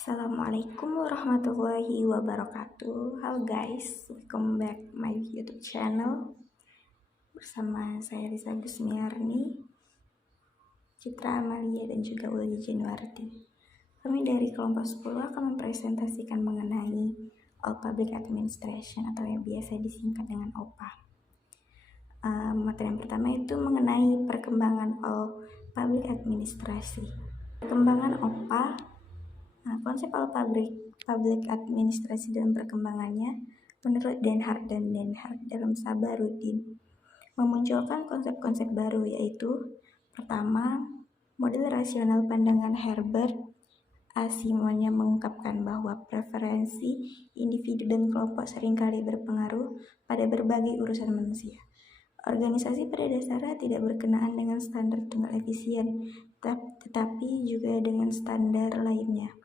Assalamualaikum warahmatullahi wabarakatuh. Halo guys, welcome back my YouTube channel. Bersama saya Risa Gusmiarni, Citra Amalia dan juga Uli Januarti. Kami dari kelompok 10 akan mempresentasikan mengenai All Public Administration atau yang biasa disingkat dengan OPA. Materi yang pertama itu mengenai perkembangan All Public Administration. Perkembangan OPA. Konsep All Public Administration dalam perkembangannya menurut Denhart dalam Sabarudin memunculkan konsep-konsep baru, yaitu pertama, model rasional pandangan Herbert A. Simon yang mengungkapkan bahwa preferensi individu dan kelompok seringkali berpengaruh pada berbagai urusan manusia. Organisasi pada dasarnya tidak berkenaan dengan standar tunggal efisien, tetapi juga dengan standar lainnya.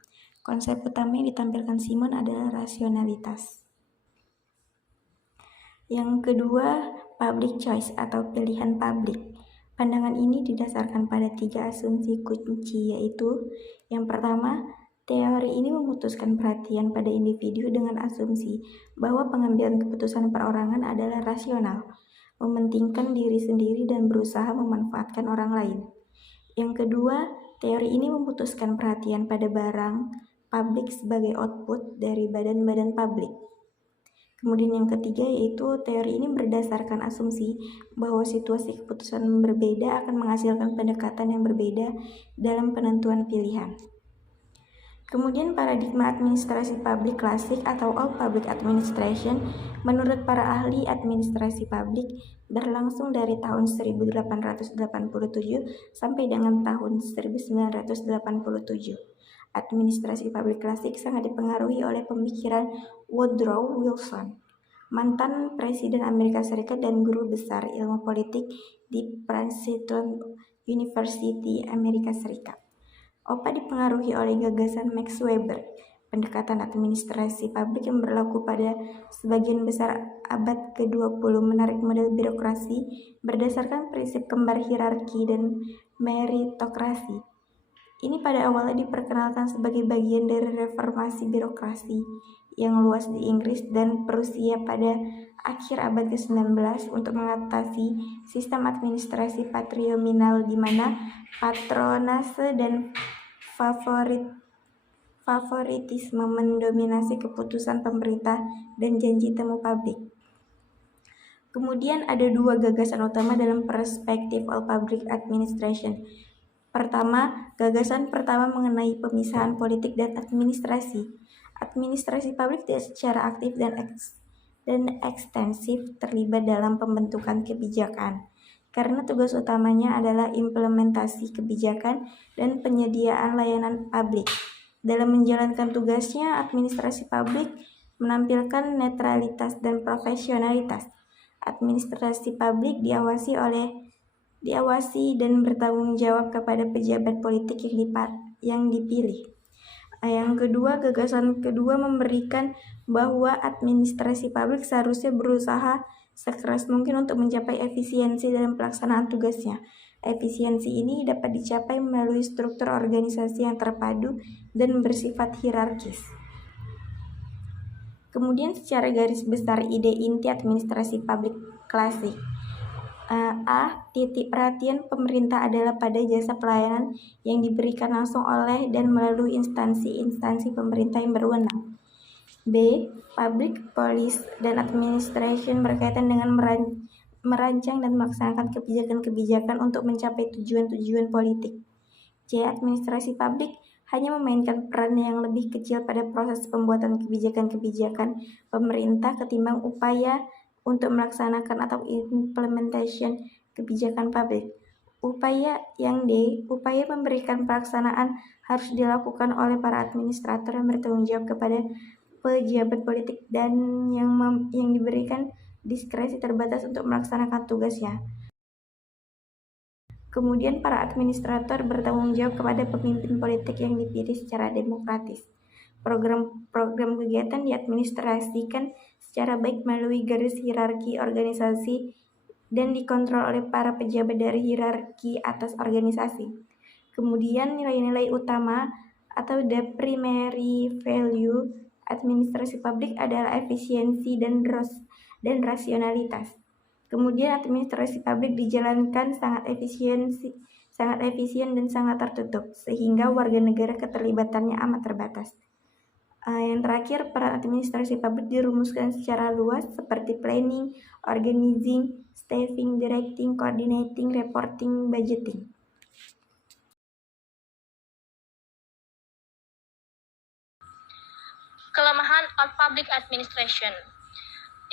Konsep utama yang ditampilkan Simon adalah rasionalitas. Yang kedua, public choice atau pilihan publik. Pandangan ini didasarkan pada 3 asumsi kunci, yaitu yang pertama, teori ini memutuskan perhatian pada individu dengan asumsi bahwa pengambilan keputusan perorangan adalah rasional, mementingkan diri sendiri dan berusaha memanfaatkan orang lain. Yang kedua, teori ini memutuskan perhatian pada barang publik sebagai output dari badan-badan publik. Kemudian yang ketiga yaitu teori ini berdasarkan asumsi bahwa situasi keputusan berbeda akan menghasilkan pendekatan yang berbeda dalam penentuan pilihan. Kemudian paradigma administrasi publik klasik atau All Public Administration menurut para ahli administrasi publik berlangsung dari tahun 1887 sampai dengan tahun 1987. Administrasi publik klasik sangat dipengaruhi oleh pemikiran Woodrow Wilson, mantan Presiden Amerika Serikat dan guru besar ilmu politik di Princeton University, Amerika Serikat. OPA dipengaruhi oleh gagasan Max Weber, pendekatan administrasi publik yang berlaku pada sebagian besar abad ke-20 menarik model birokrasi berdasarkan prinsip kembar hierarki dan meritokrasi. Ini pada awalnya diperkenalkan sebagai bagian dari reformasi birokrasi yang luas di Inggris dan Prusia pada akhir abad ke-19 untuk mengatasi sistem administrasi patriominal di mana patronase dan favoritisme mendominasi keputusan pemerintah dan janji temu publik. Kemudian ada 2 gagasan utama dalam perspektif All Public Administration. Pertama, gagasan pertama mengenai pemisahan politik dan administrasi. Administrasi publik tidak secara aktif dan ekstensif terlibat dalam pembentukan kebijakan, karena tugas utamanya adalah implementasi kebijakan dan penyediaan layanan publik. Dalam menjalankan tugasnya, administrasi publik menampilkan netralitas dan profesionalitas. Administrasi publik diawasi dan bertanggung jawab kepada pejabat politik yang dipilih. Yang kedua, gagasan kedua memberikan bahwa administrasi publik seharusnya berusaha sekeras mungkin untuk mencapai efisiensi dalam pelaksanaan tugasnya. Efisiensi ini dapat dicapai melalui struktur organisasi yang terpadu dan bersifat hierarkis. Kemudian secara garis besar ide inti administrasi publik klasik. Titik perhatian pemerintah adalah pada jasa pelayanan yang diberikan langsung oleh dan melalui instansi-instansi pemerintah yang berwenang. B. Public policy dan administration berkaitan dengan merancang dan melaksanakan kebijakan-kebijakan untuk mencapai tujuan-tujuan politik. C. Administrasi publik hanya memainkan peran yang lebih kecil pada proses pembuatan kebijakan-kebijakan pemerintah ketimbang upaya untuk melaksanakan atau implementation kebijakan publik. Upaya memberikan pelaksanaan harus dilakukan oleh para administrator yang bertanggung jawab kepada pejabat politik dan yang diberikan diskresi terbatas untuk melaksanakan tugasnya. Kemudian para administrator bertanggung jawab kepada pemimpin politik yang dipilih secara demokratis. Program-program kegiatan diadministrasikan secara baik melalui garis hierarki organisasi dan dikontrol oleh para pejabat dari hierarki atas organisasi. Kemudian nilai-nilai utama atau the primary value administrasi publik adalah efisiensi dan rasionalitas. Kemudian administrasi publik dijalankan sangat efisien dan sangat tertutup, sehingga warga negara keterlibatannya amat terbatas. Yang terakhir, peran administrasi publik dirumuskan secara luas seperti planning, organizing, staffing, directing, coordinating, reporting, budgeting. Kelemahan of public administration.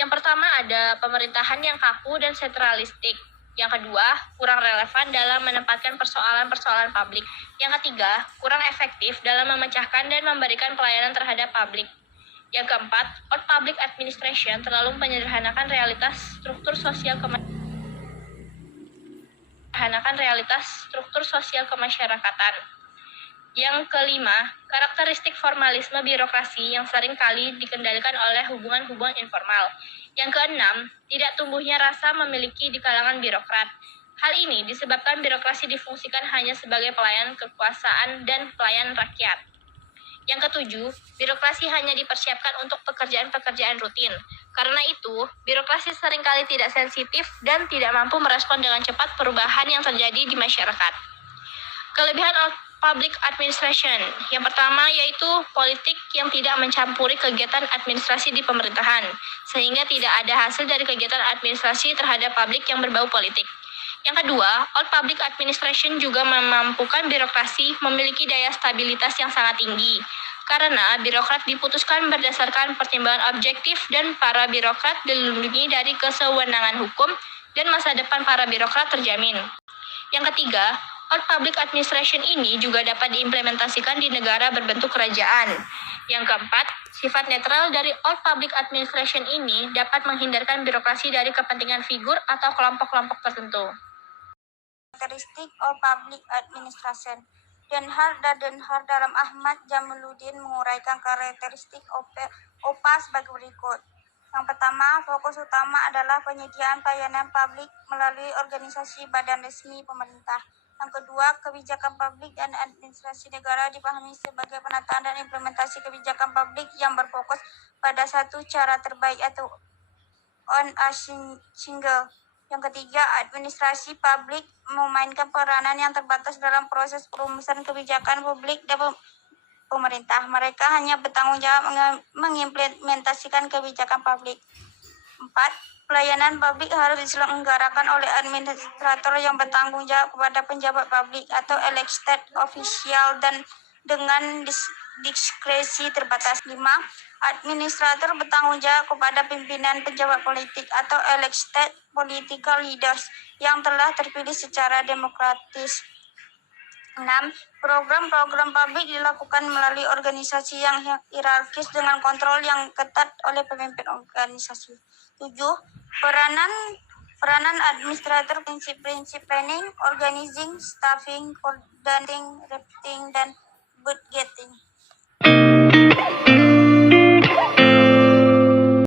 Yang pertama ada pemerintahan yang kaku dan sentralistik. Yang kedua, kurang relevan dalam menempatkan persoalan-persoalan publik. Yang ketiga, kurang efektif dalam memecahkan dan memberikan pelayanan terhadap publik. Yang keempat, out public administration terlalu menyederhanakan realitas struktur sosial kemasyarakatan. Yang kelima, karakteristik formalisme birokrasi yang sering kali dikendalikan oleh hubungan-hubungan informal. Yang keenam, tidak tumbuhnya rasa memiliki di kalangan birokrat. Hal ini disebabkan birokrasi difungsikan hanya sebagai pelayan kekuasaan dan pelayan rakyat. Yang ketujuh, birokrasi hanya dipersiapkan untuk pekerjaan-pekerjaan rutin. Karena itu, birokrasi seringkali tidak sensitif dan tidak mampu merespon dengan cepat perubahan yang terjadi di masyarakat. Kelebihan public administration. Yang pertama yaitu politik yang tidak mencampuri kegiatan administrasi di pemerintahan, sehingga tidak ada hasil dari kegiatan administrasi terhadap publik yang berbau politik. Yang kedua, out public administration juga memampukan birokrasi memiliki daya stabilitas yang sangat tinggi, karena birokrat diputuskan berdasarkan pertimbangan objektif dan para birokrat dilindungi dari kesewenangan hukum dan masa depan para birokrat terjamin. Yang ketiga, out public administration ini juga dapat diimplementasikan di negara berbentuk kerajaan. Yang keempat, sifat netral dari out public administration ini dapat menghindarkan birokrasi dari kepentingan figur atau kelompok-kelompok tertentu. Karakteristik of public administration. Den Haar dalam Ahmad Jamaluddin menguraikan karakteristik OPA sebagai berikut. Yang pertama, fokus utama adalah penyediaan pelayanan publik melalui organisasi badan resmi pemerintah. Yang kedua, kebijakan publik dan administrasi negara dipahami sebagai penataan dan implementasi kebijakan publik yang berfokus pada satu cara terbaik atau on a single. Yang ketiga, administrasi publik memainkan peranan yang terbatas dalam proses perumusan kebijakan publik dan pemerintah. Mereka hanya bertanggung jawab mengimplementasikan kebijakan publik. 4. Pelayanan publik harus diselenggarakan oleh administrator yang bertanggung jawab kepada pejabat publik atau elected official dan dengan diskresi terbatas. 5. Administrator bertanggung jawab kepada pimpinan pejabat politik atau elected political leaders yang telah terpilih secara demokratis. 6. Program-program publik dilakukan melalui organisasi yang hierarkis dengan kontrol yang ketat oleh pemimpin organisasi. 7. Peranan administrator prinsip-prinsip planning, organizing, staffing, coordinating, reporting, dan budgeting.